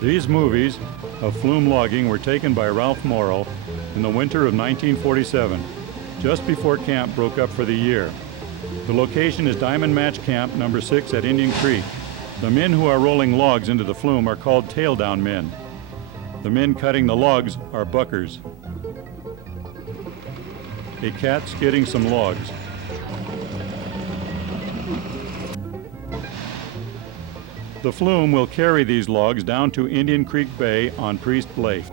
These movies of Flume logging were taken by Ralph Morrow in the winter of 1947, just before camp broke up for the year. The location is Diamond Match Camp number 6 at Indian Creek. The men who are rolling logs into the flume are called tail-down men. The men cutting the logs are buckers. A cat skidding some logs. The flume will carry these logs down to Indian Creek Bay on Priest Lake.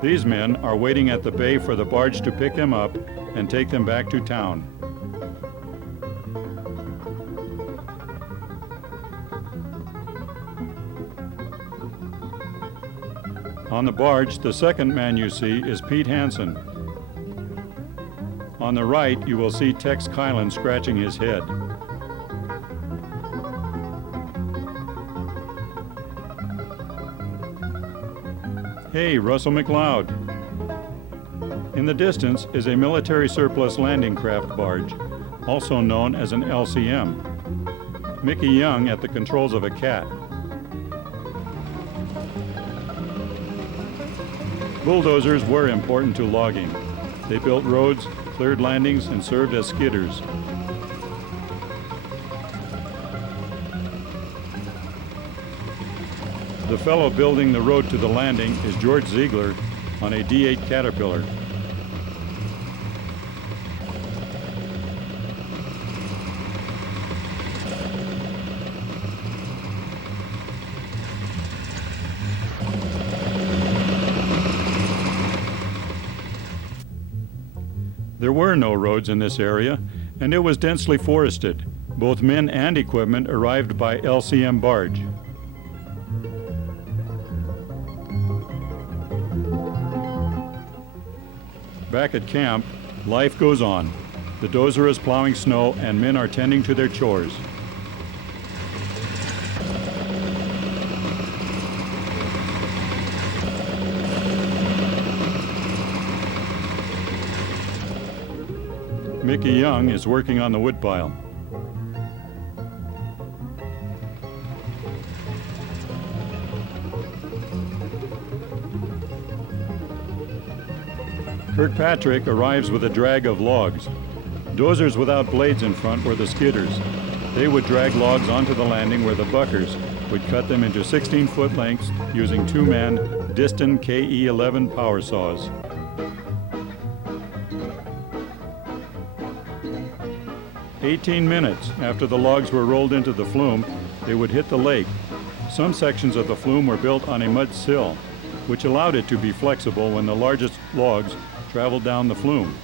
These men are waiting at the bay for the barge to pick them up and take them back to town. On the barge, the second man you see is Pete Hansen. On the right, you will see Tex Kylan scratching his head. Hey, Russell McLeod. In the distance is a military surplus landing craft barge, also known as an LCM. Mickey Young at the controls of a cat. Bulldozers were important to logging. They built roads, cleared landings, and served as skidders. The fellow building the road to the landing is George Ziegler on a D8 Caterpillar. There were no roads in this area, and it was densely forested. Both men and equipment arrived by LCM barge. Back at camp, life goes on. The dozer is plowing snow and men are tending to their chores. Mickey Young is working on the woodpile. Kirkpatrick arrives with a drag of logs. Dozers without blades in front were the skidders. They would drag logs onto the landing where the buckers would cut them into 16-foot lengths using two-man Diston KE11 power saws. "18 minutes after the logs were rolled into the flume, they would hit the lake. Some sections of the flume were built on a mud sill, which allowed it to be flexible when the largest logs traveled down the flume.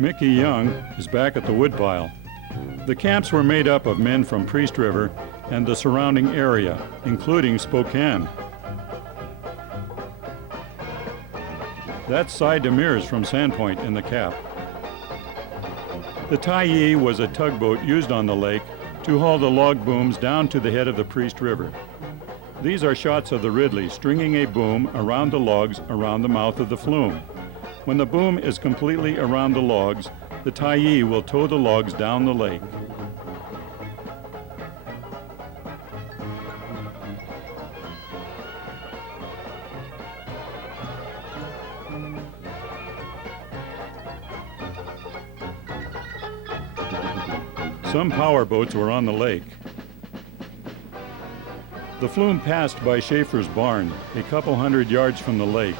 Mickey Young is back at the woodpile. The camps were made up of men from Priest River and the surrounding area, including Spokane. That's Cy Demers from Sandpoint in the Cap. The Tyee was a tugboat used on the lake to haul the log booms down to the head of the Priest River. These are shots of the Ridley stringing a boom around the logs around the mouth of the flume. When the boom is completely around the logs, the Tyee will tow the logs down the lake. Some power boats were on the lake. The flume passed by Schaefer's barn, a couple hundred yards from the lake.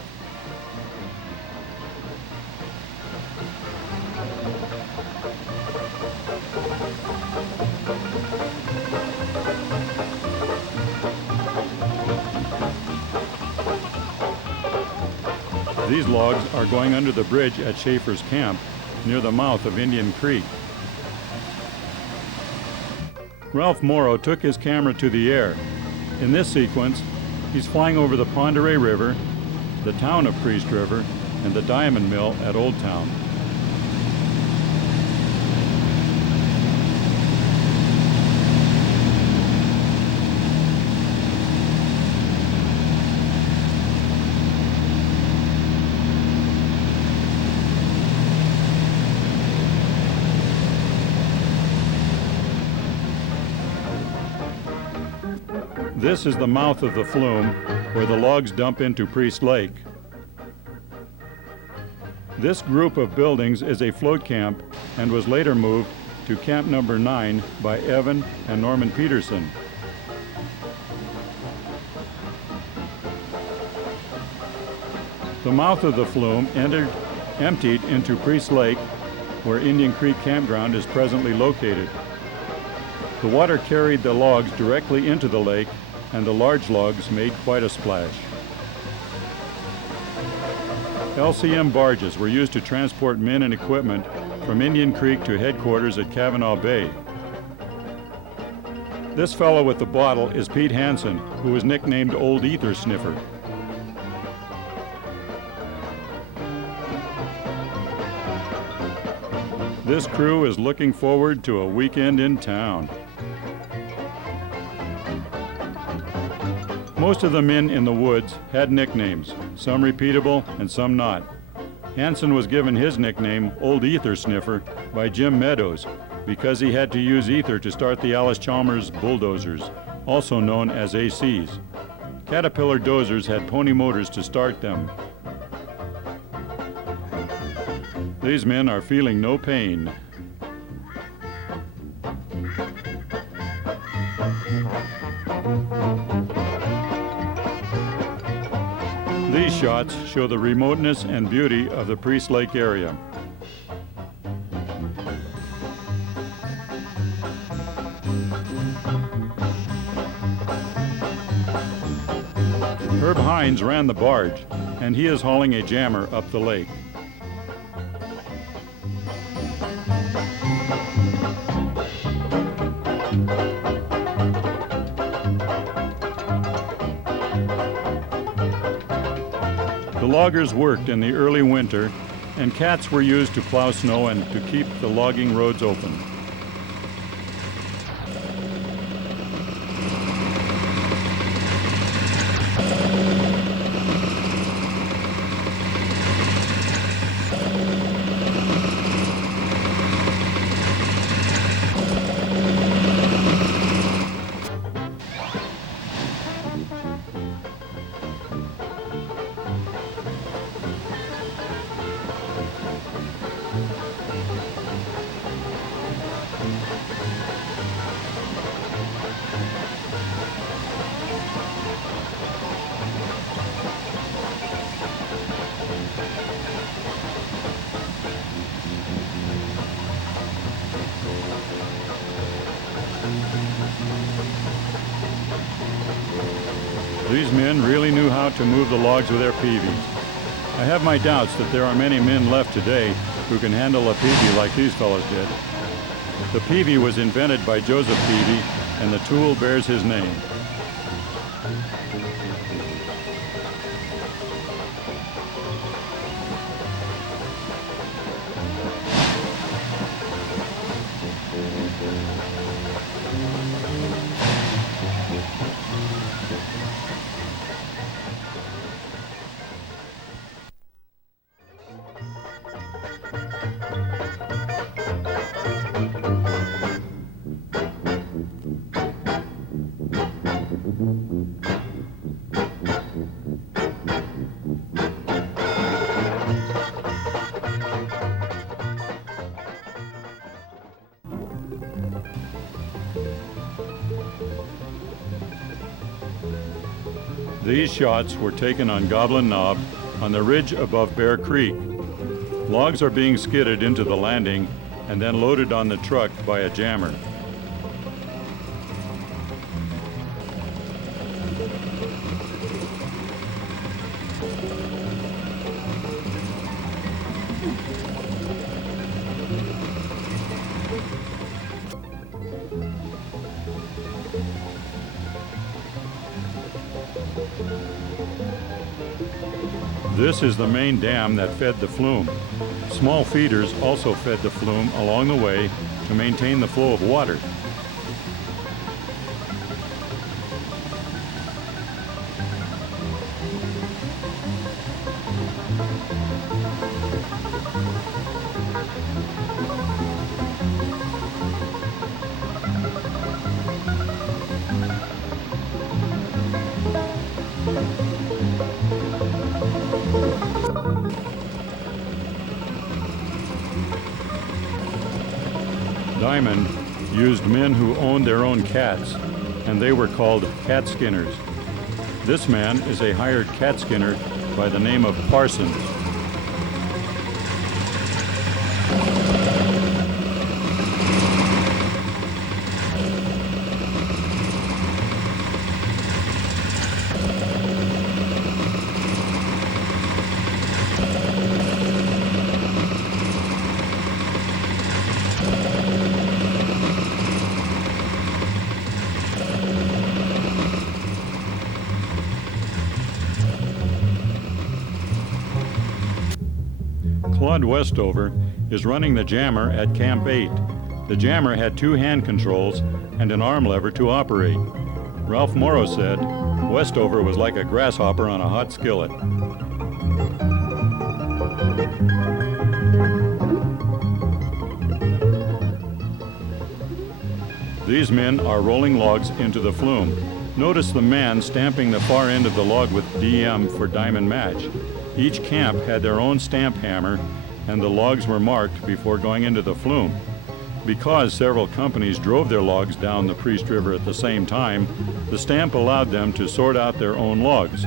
These logs are going under the bridge at Schaefer's Camp, near the mouth of Indian Creek. Ralph Morrow took his camera to the air. In this sequence, he's flying over the Pend Oreille River, the town of Priest River, and the diamond mill at Old Town. This is the mouth of the Flume, where the logs dump into Priest Lake. This group of buildings is a float camp and was later moved to Camp Number 9 by Evan and Norman Peterson. The mouth of the Flume emptied into Priest Lake, where Indian Creek Campground is presently located. The water carried the logs directly into the lake, and the large logs made quite a splash. LCM barges were used to transport men and equipment from Indian Creek to headquarters at Kavanaugh Bay. This fellow with the bottle is Pete Hansen, who was nicknamed Old Ether Sniffer. This crew is looking forward to a weekend in town. Most of the men in the woods had nicknames, some repeatable and some not. Hansen was given his nickname, Old Ether Sniffer, by Jim Meadows because he had to use ether to start the Allis-Chalmers bulldozers, also known as ACs. Caterpillar dozers had pony motors to start them. These men are feeling no pain. These shots show the remoteness and beauty of the Priest Lake area. Herb Hines ran the barge, and he is hauling a jammer up the lake. The loggers worked in the early winter, and cats were used to plow snow and to keep the logging roads open. These men really knew how to move the logs with their peavies. I have my doubts that there are many men left today who can handle a peavie like these fellows did. The peavie was invented by Joseph Peavy, and the tool bears his name. These shots were taken on Goblin Knob on the ridge above Bear Creek. Logs are being skidded into the landing and then loaded on the truck by a jammer. This is the main dam that fed the Flume. Small feeders also fed the Flume along the way to maintain the flow of water. Diamond used men who owned their own cats, and they were called cat skinners. This man is a hired cat skinner by the name of Parsons. Claude Westover is running the jammer at Camp 8. The jammer had 2 hand controls and an arm lever to operate. Ralph Morrow said, "Westover was like a grasshopper on a hot skillet." These men are rolling logs into the Flume. Notice the man stamping the far end of the log with DM for Diamond Match. Each camp had their own stamp hammer, and the logs were marked before going into the Flume. Because several companies drove their logs down the Priest River at the same time, the stamp allowed them to sort out their own logs.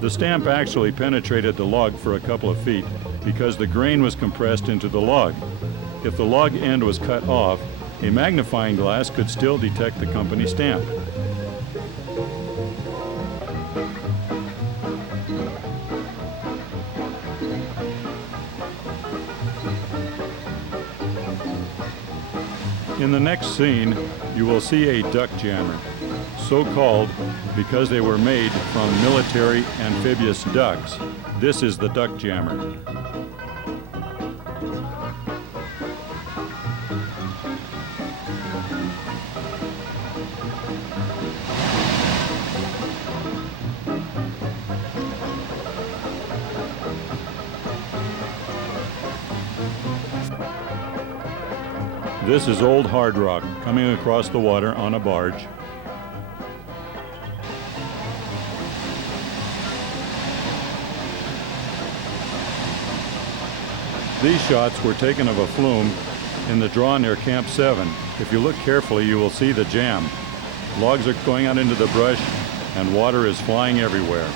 The stamp actually penetrated the log for a couple of feet because the grain was compressed into the log. If the log end was cut off, a magnifying glass could still detect the company stamp. In the next scene, you will see a duck jammer, so called because they were made from military amphibious ducks. This is the duck jammer. This is old Hard Rock coming across the water on a barge. These shots were taken of a Flume in the draw near Camp 7. If you look carefully, you will see the jam. Logs are going out into the brush and water is flying everywhere.